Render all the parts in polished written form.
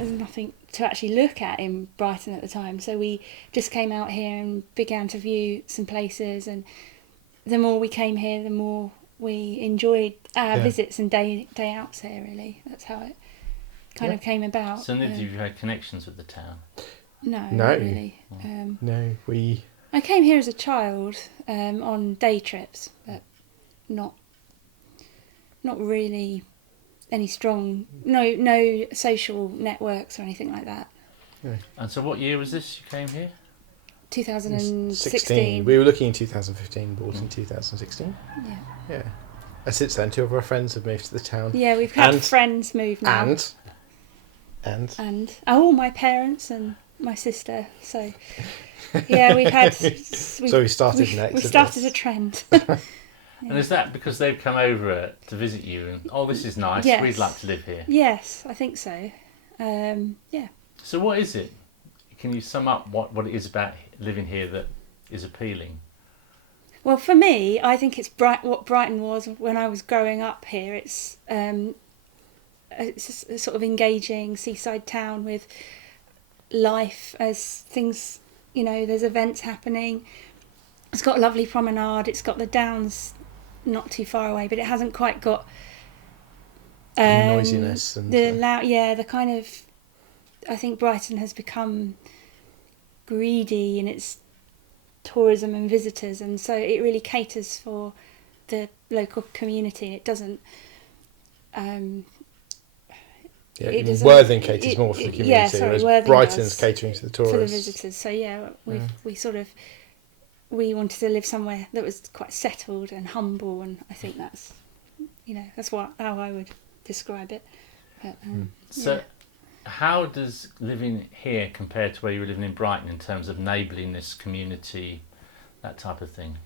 nothing to actually look at in Brighton at the time. So we just came out here and began to view some places, and the more we came here, the more we enjoyed our visits and day outs here, really. That's how it kind of came about. So have you had connections with the town? No, not really. I came here as a child on day trips, but not really any strong, no social networks or anything like that. No. And so what year was this you came here? 2016. We were looking in 2015, bought in 2016. Yeah. And since then, 2 of our friends have moved to the town. Yeah, we've had friends move now. And my parents and my sister. So yeah, we've had. So we started next. We started a trend. And is that because they've come over to visit you and, this is nice, yes. We'd like to live here? Yes, I think so. Yeah. So what is it? Can you sum up what it is about living here that is appealing? Well, for me, I think it's what Brighton was when I was growing up here. It's a sort of engaging seaside town with life as things, there's events happening. It's got a lovely promenade. It's got the Downs not too far away, but it hasn't quite got noisiness and the kind of. I think Brighton has become greedy in its tourism and visitors, and so it really caters for the local community. It doesn't. Worthing caters more for the community, whereas Brighton's catering to the tourists. For the visitors. So we wanted to live somewhere that was quite settled and humble, and I think that's how I would describe it. But, so how does living here compare to where you were living in Brighton in terms of neighbourliness, community, that type of thing?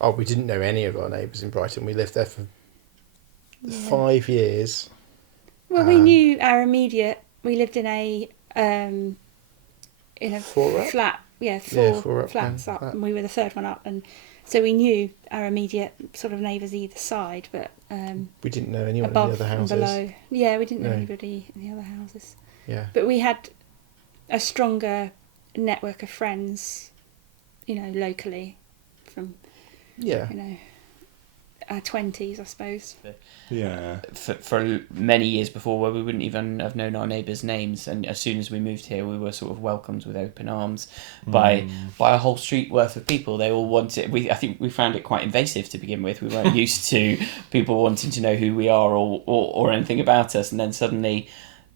Oh, we didn't know any of our neighbours in Brighton. We lived there for 5 years. Well, we knew our immediate. We lived in a flat. Yeah, four flats up, and we were the third one up, and so we knew our immediate sort of neighbours either side, but we didn't know anyone in the other houses. And below. Yeah, we didn't know anybody in the other houses. Yeah, but we had a stronger network of friends, locally from our 20s, I suppose. Yeah. For many years before, where we wouldn't even have known our neighbours' names, and as soon as we moved here, we were sort of welcomed with open arms by a whole street worth of people. They all wanted. I think we found it quite invasive to begin with. We weren't used to people wanting to know who we are or anything about us, and then suddenly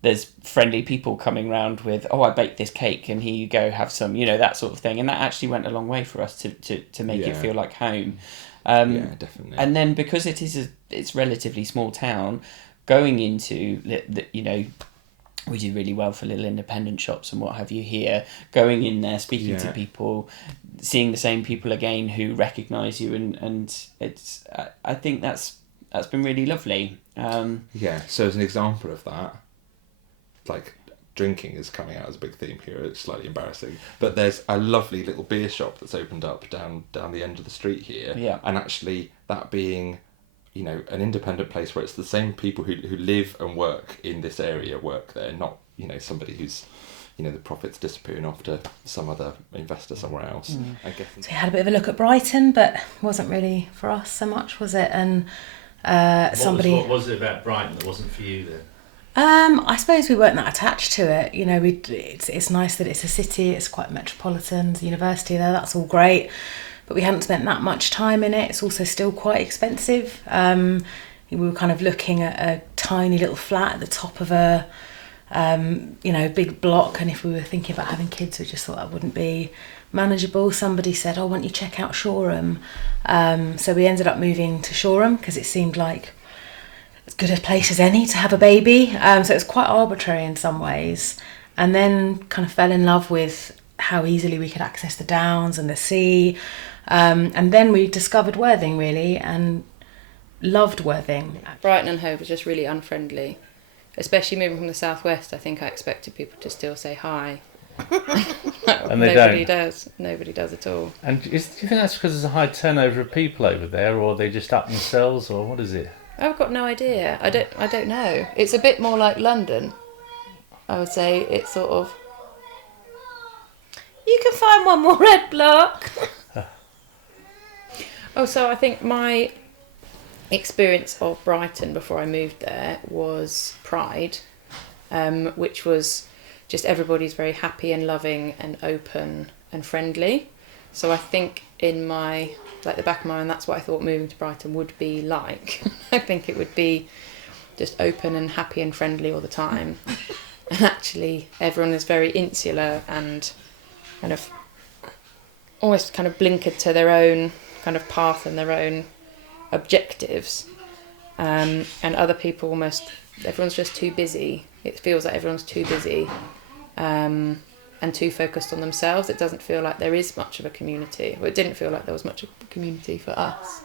there's friendly people coming round with, I baked this cake and here you go, have some, that sort of thing, and that actually went a long way for us to make it feel like home. Yeah, definitely. And then because it's relatively small town, going into we do really well for little independent shops and what have you here. Going in there, speaking to people, seeing the same people again who recognise you, and it's I think that's been really lovely. So as an example of that, like, drinking is coming out as a big theme here. It's slightly embarrassing, but there's a lovely little beer shop that's opened up down the end of the street here. Yeah. And actually, that being, an independent place where it's the same people who live and work in this area work there, not somebody who's the profits disappearing off to some other investor somewhere else. I guess. So we had a bit of a look at Brighton, but it wasn't really for us so much, was it? And what was it about Brighton that wasn't for you then? I suppose we weren't that attached to it. It's nice that it's a city. It's quite metropolitan. There's a university there. That's all great, but we hadn't spent that much time in it. It's also still quite expensive. We were kind of looking at a tiny little flat at the top of a big block, and if we were thinking about having kids, we just thought that wouldn't be manageable. Somebody said, why don't you check out Shoreham? So we ended up moving to Shoreham because it seemed like as good a place as any to have a baby. So it was quite arbitrary in some ways, and then kind of fell in love with how easily we could access the Downs and the sea. And then we discovered Worthing, really, and loved Worthing. Brighton and Hove was just really unfriendly. Especially moving from the southwest, I think I expected people to still say hi. And they Nobody don't. does. Nobody does at all. And do you think that's because there's a high turnover of people over there, or are they just up themselves, or what is it? I've got no idea. I don't know. It's a bit more like London. I would say it's sort of... You can find one more red block. Oh, so I think my experience of Brighton before I moved there was Pride, which was just everybody's very happy and loving and open and friendly. So I think in my, like the back of my mind, that's what I thought moving to Brighton would be like. I think it would be just open and happy and friendly all the time. And actually everyone is very insular and kind of almost kind of blinkered to their own kind of path and their own objectives. And other people everyone's just too busy. It feels like everyone's too busy and too focused on themselves. It doesn't feel like there is much of a community. Well, it didn't feel like there was much of a community for us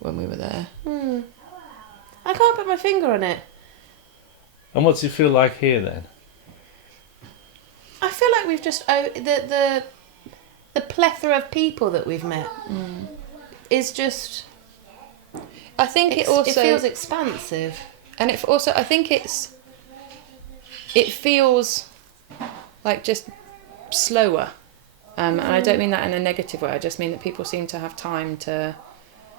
when we were there. I can't put my finger on it. And what's it feel like here then? I feel like we've just the plethora of people that we've met is just. I think it feels expansive, and it also I think it feels like just slower, and I don't mean that in a negative way. I just mean that people seem to have time to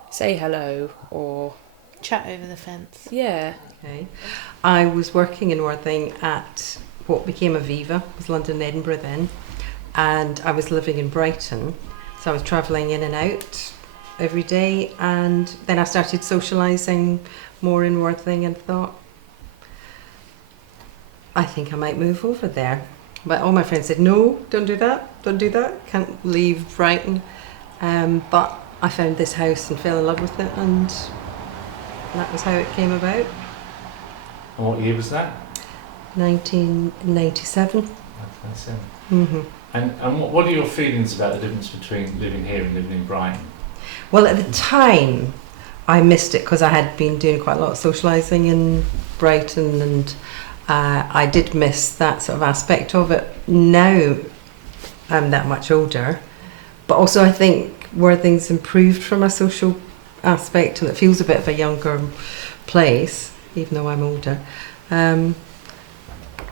say hello or chat over the fence. Yeah. Okay. I was working in Worthing at what became Aviva, it was London Edinburgh then, and I was living in Brighton, so I was travelling in and out every day, and then I started socialising more in Worthing and thought, I think I might move over there. But all my friends said, no, don't do that, can't leave Brighton. But I found this house and fell in love with it, and that was how it came about. And what year was that? 1997. 1997. Mm-hmm. And what are your feelings about the difference between living here and living in Brighton? Well, at the time, I missed it because I had been doing quite a lot of socialising in Brighton, and I did miss that sort of aspect of it. Now I'm that much older, but also I think Worthing's improved from a social aspect, and it feels a bit of a younger place, even though I'm older.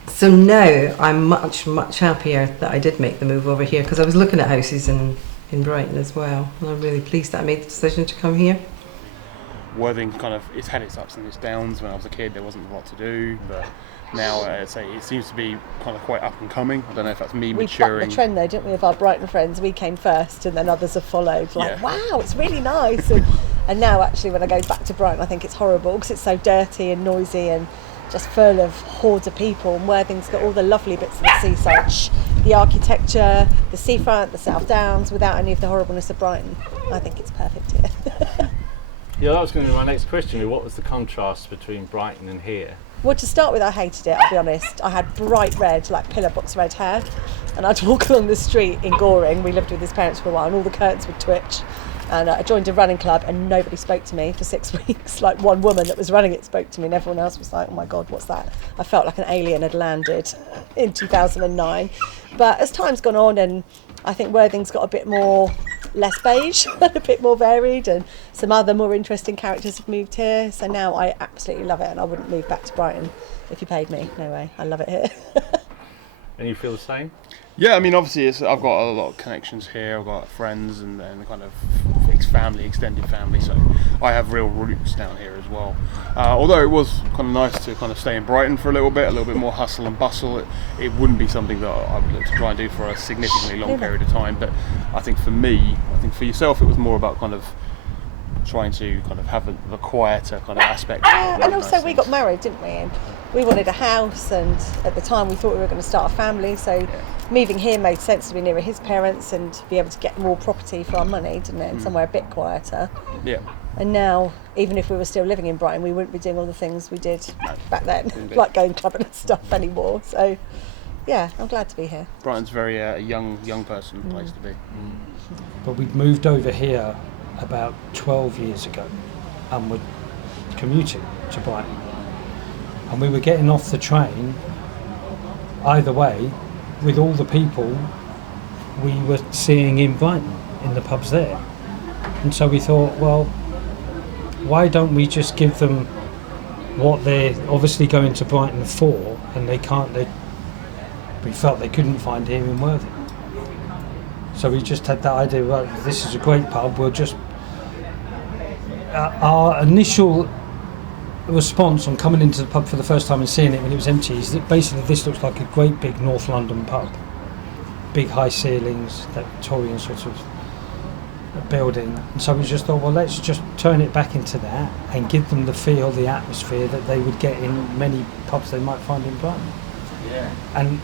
So now I'm much, much happier that I did make the move over here, because I was looking at houses in Brighton as well, and I'm really pleased that I made the decision to come here. Worthing it's had its ups and its downs. When I was a kid there wasn't a lot to do, but now I'd say it seems to be kind of quite up and coming. I don't know if that's me maturing. We bucked the trend though, didn't we, of our Brighton friends? We came first and then others have followed, wow, it's really nice. And now actually when I go back to Brighton I think it's horrible because it's so dirty and noisy and just full of hordes of people, and Worthing's got all the lovely bits of the seaside, the architecture, the seafront, the South Downs, without any of the horribleness of Brighton. I think it's perfect here. Yeah, that was going to be my next question. What was the contrast between Brighton and here? Well, to start with, I hated it, I'll be honest. I had bright red, like pillar box red hair, and I'd walk along the street in Goring. We lived with his parents for a while, and all the curtains would twitch. And I joined a running club, and nobody spoke to me for 6 weeks. Like one woman that was running it spoke to me, and everyone else was like, oh my God, what's that? I felt like an alien had landed in 2009. But as time's gone on, and I think Worthing's got a bit more less beige and a bit more varied, and some other more interesting characters have moved here, so now I absolutely love it, and I wouldn't move back to Brighton if you paid me. No way, I love it here. And you feel the same? Yeah, I mean obviously I've got a lot of connections here. I've got friends and kind of extended family, so I have real roots down here as well. Although it was kind of nice to kind of stay in Brighton for a little bit more hustle and bustle. It wouldn't be something that I would look to try and do for a significantly long period of time, but I think for me, for yourself, it was more about kind of trying to kind of have the quieter kind of aspect. And also we got married, didn't we? And we wanted a house, and at the time we thought we were going to start a family, so moving here made sense to be nearer his parents and be able to get more property for our money, didn't it? And somewhere a bit quieter. Yeah. And now, even if we were still living in Brighton, we wouldn't be doing all the things we did back then, like going clubbing and stuff anymore. So, yeah, I'm glad to be here. Brighton's very a young person place to be. But we'd moved over here about 12 years ago and were commuting to Brighton. And we were getting off the train, either way, with all the people we were seeing in Brighton, in the pubs there. And so we thought, well, why don't we just give them what they're obviously going to Brighton for, and we felt they couldn't find here in Worthing. So we just had that idea, well, this is a great pub, we'll just... our initial response on coming into the pub for the first time and seeing it when it was empty is that basically this looks like a great big North London pub. Big high ceilings, that Victorian sort of building. And so we just thought, well, let's just turn it back into that and give them the feel, the atmosphere that they would get in many pubs they might find in Brighton. Yeah. And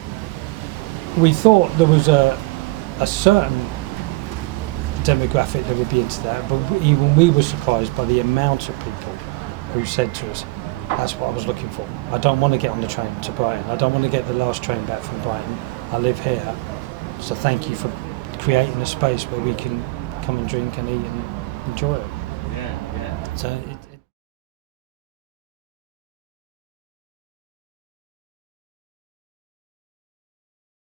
we thought there was a certain demographic that would be into that, but even we were surprised by the amount of people who said to us, that's what I was looking for. I don't want to get on the train to Brighton. I don't want to get the last train back from Brighton. I live here. So thank you for creating a space where we can come and drink and eat and enjoy it. Yeah, yeah. So